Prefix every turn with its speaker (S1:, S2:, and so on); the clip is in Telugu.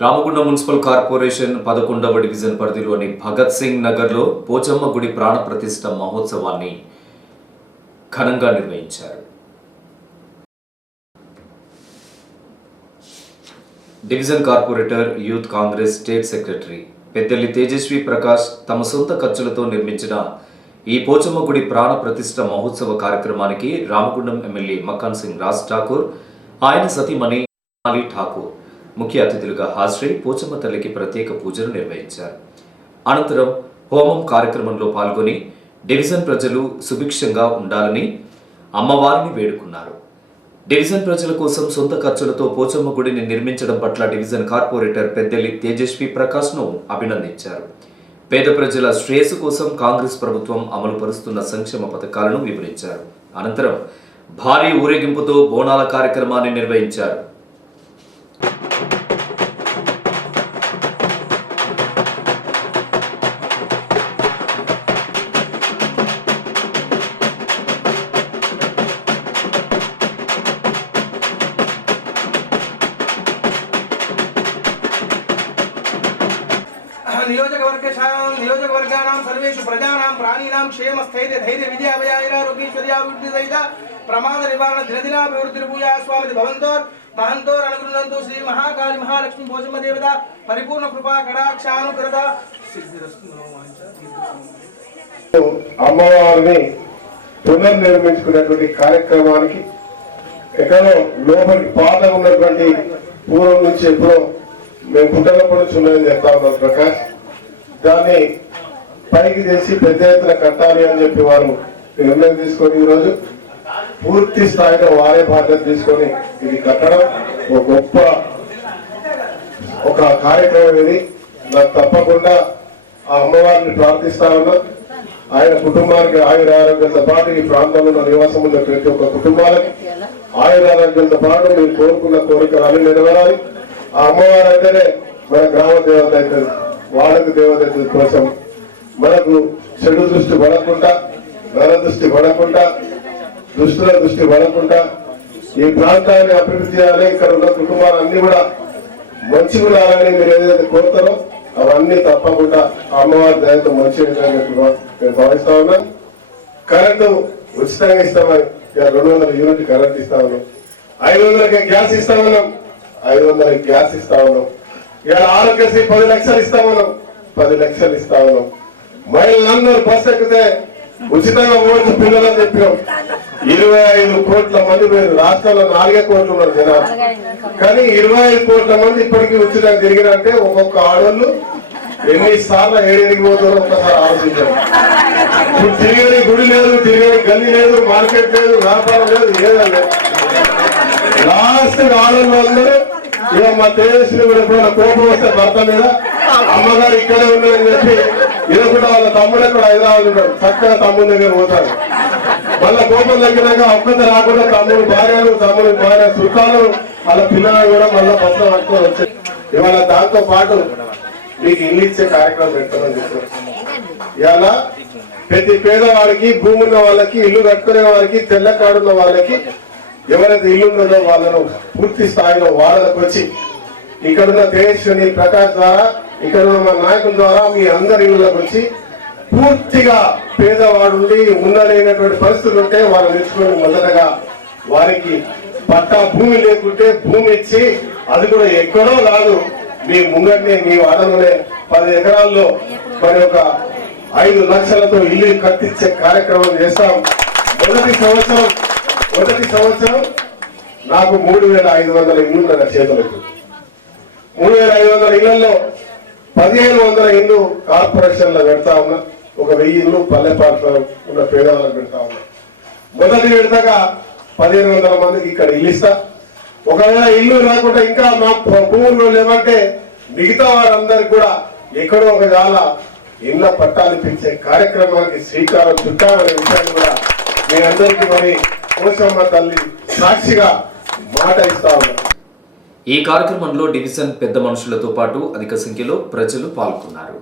S1: రామగుండం మున్సిపల్ కార్పొరేషన్ పదకొండవ డివిజన్ పరిధిలోని భగత్ సింగ్ నగర్లో పోచమ్మ గుడి ప్రాణప్రతిష్ఠ మహోత్సవాన్ని ఘనంగా నిర్వహించారు. Division corporator youth Congress state secretary Peddalli Tejaswi Prakash తమ సొంత ఖర్చులతో నిర్మించిన ఈ పోచమ్మ గుడి ప్రాణప్రతిష్ఠ మహోత్సవ కార్యక్రమానికి రామగుండం ఎమ్మెల్యే మక్కన్ సింగ్ రాజ్ ఠాకూర్ ఆయన సతీమణి అలీ ఠాకూర్ ముఖ్య అతిథులుగా హాజరై పోచమ్మ తల్లికి ప్రత్యేక పూజలు నిర్వహించారు. అనంతరం హోమం కార్యక్రమంలో పాల్గొని డివిజన్ ప్రజలు సుభిక్షంగా ఉండాలని అమ్మవారిని వేడుకున్నారు. డివిజన్ ప్రజల కోసం సొంత ఖర్చులతో పోచమ్మ గుడిని నిర్మించడం పట్ల డివిజన్ కార్పొరేటర్ పెద్దెల్లి తేజస్వి ప్రకాష్ను అభినందించారు. పేద ప్రజల శ్రేయస్సు కోసం కాంగ్రెస్ ప్రభుత్వం అమలు పరుస్తున్న సంక్షేమ పథకాలను వివరించారు. అనంతరం భారీ ఊరేగింపుతో బోనాల కార్యక్రమాన్ని నిర్వహించారు.
S2: నియోజకవర్గ నియోజకవర్గాణం సర్వేషు ప్రజానాం ప్రాణీనాం క్షేమ స్థైర్య ధైర్య విజయ సహిత ప్రమాద నివారణ దినదినాభివృద్ధి పూజా స్వామి భవంతోర్ మహంతోర్ అనుగృహంతు శ్రీ మహాకాళి మహాలక్ష్మి భోజమ దేవత పరిపూర్ణ కృపా కడాక్షానుకృత
S3: అమ్మవారిని పునర్నిర్మించుకునేటువంటి కార్యక్రమానికి ఎక్కడో లోపలికి పాత ఉన్నటువంటి పూర్వం నుంచి ఎప్పుడో మేము పుట్టలప్పుడు నుంచి చెప్తా ఉన్నాం ప్రకాష్. దాన్ని పైకి చేసి పెద్ద ఎత్తున కట్టాలి అని చెప్పి వారు నిర్ణయం తీసుకొని ఈరోజు పూర్తి స్థాయిలో వారే బాధ్యత తీసుకొని ఇది కట్టడం ఒక గొప్ప ఒక కార్యక్రమం ఇది. నాకు తప్పకుండా ఆ అమ్మవారిని ప్రార్థిస్తా ఉన్నా ఆయన కుటుంబానికి ఆయుర ఆరోగ్యంతో పాటు ఈ ప్రాంతంలో నివాసం ఉన్న ప్రతి ఒక్క కుటుంబాలకి ఆయుర ఆరోగ్యంతో పాటు మీరు కోరుకున్న కోరికలు అన్ని నెరవేరాలి. ఆ అమ్మవారు అంటేనే మన గ్రామ దేవత అవుతుంది వాళ్ళకు దేవత కోసం మనకు చెడు దృష్టి పడకుండా నర దృష్టి పడకుండా దుష్టుల దృష్టి పడకుండా ఈ ప్రాంతాన్ని అభివృద్ధి చేయాలి ఇక్కడ ఉన్న కుటుంబాలన్నీ కూడా మంచి ఉండాలని మీరు ఏదైతే కోరుతారో అవన్నీ తప్పకుండా అమ్మవారి దయతో మంచి విధంగా నేను భావిస్తా ఉన్నా. కరెంటు ఉచితంగా ఇస్తామని రెండు వందల యూనిట్ కరెంట్ ఇస్తా ఉన్నాం. ఐదు వందలకి గ్యాస్ ఇస్తా ఉన్నాం. ఐదు వందలకి గ్యాస్ ఇస్తా ఉన్నాం. ఇక ఆరోగ్యశ్రీ పది లక్షలు ఇస్తా ఉన్నాం పది లక్షలు ఇస్తా ఉన్నాం మహిళలందరూ బస్ ఎక్కితే ఉచితంగా పోవచ్చు పిల్లలని చెప్పినాం. ఇరవై ఐదు కోట్ల మంది మీరు రాష్ట్రంలో నాలుగే కోట్లు ఉన్నారు జనాలు. కానీ ఇరవై ఐదు కోట్ల మంది ఇప్పటికీ ఉచితంగా తిరిగినంటే ఒక్కొక్క ఆడవాళ్ళు ఎన్ని సార్లు ఏడేడికి పోతారో ఒక్కసారి ఆలోచించారు ఇప్పుడు తిరిగని గుడి లేదు తిరిగని గల్లి లేదు మార్కెట్ లేదు వ్యాపారం లేదు ఏదో లేదు. లాస్ట్ ఆడవాళ్ళు అందరూ ఇక మా తేజస్వి కూడా ఎప్పుడైనా కోపం వస్తే భర్త మీద. అమ్మగారు ఇక్కడే ఉన్నారని చెప్పి ఇది కూడా వాళ్ళ తమ్ముడే కూడా హైదరాబాద్ ఉన్నాడు చక్కగా తమ్ముడి దగ్గర పోతారు. మళ్ళా కోపం తగ్గినాక ఒక్కత రాకుండా తమ్ముడు భార్యలు తమ్ముడు భార్య సుఖాలు వాళ్ళ పిల్లలు కూడా మళ్ళీ బస్సు పట్టుకొని వచ్చారు ఇవాళ దాంతో పాటు మీకు ఇల్లు ఇచ్చే కార్యక్రమం పెడతామని చెప్పారు. ఇవాళ ప్రతి పేదవాడికి భూమి ఉన్న వాళ్ళకి ఇల్లు కట్టుకునే వారికి తెల్ల కాడున్న వాళ్ళకి ఎవరైతే ఇల్లు ఉన్నదో వాళ్ళను పూర్తి స్థాయిలో వాళ్ళకు వచ్చి ఇక్కడున్న దేశని ప్రకాష్ ద్వారా ఇక్కడ ఉన్న మా నాయకుల ద్వారా మీ అందరి ఇళ్ళకు వచ్చి పూర్తిగా పేదవాడు ఉండలేనటువంటి పరిస్థితులు ఉంటే వాళ్ళు తెచ్చుకొని మొదటగా వారికి పట్టా భూమి లేకుంటే భూమి ఇచ్చి అది కూడా ఎక్కడో కాదు. మీ ముంగట్నే మీ వాడలోనే పది ఎకరాల్లో మరి ఒక ఐదు లక్షలతో ఇల్లు కట్టించే కార్యక్రమం చేస్తాం. మొదటి సంవత్సరం మొదటి సంవత్సరం నాకు మూడు వేల ఐదు వందల ఇల్లు నా చేతులకు మూడు వేల ఐదు వందల ఇళ్ళలో పదిహేను వందల ఇల్లు కార్పొరేషన్లో పెడతా ఉన్నా ఒక వెయ్యి ఇల్లు పల్లెపాట్లో ఉన్న పేదవాళ్ళకు పెడతా ఉన్నా. మొదటి విడతగా పదిహేను వందల మందికి ఇక్కడ ఇల్లు ఇస్తా. ఒకవేళ ఇల్లు రాకుండా ఇంకా మా భూములు లేవంటే మిగతా వారందరికి కూడా ఎక్కడో ఒక చాలా ఇళ్ళ పట్టాలు పెంచే కార్యక్రమానికి శ్రీకారం చుట్టామనే విషయాన్ని కూడా మీ అందరికీ మరి కోసమ్మ తల్లి సాక్షిగా మాట ఇస్తా
S1: ఈ కార్యక్రమంలో డివిజన్ పెద్ద మనుషులతో పాటు అధిక సంఖ్యలో ప్రజలు పాల్గొన్నారు.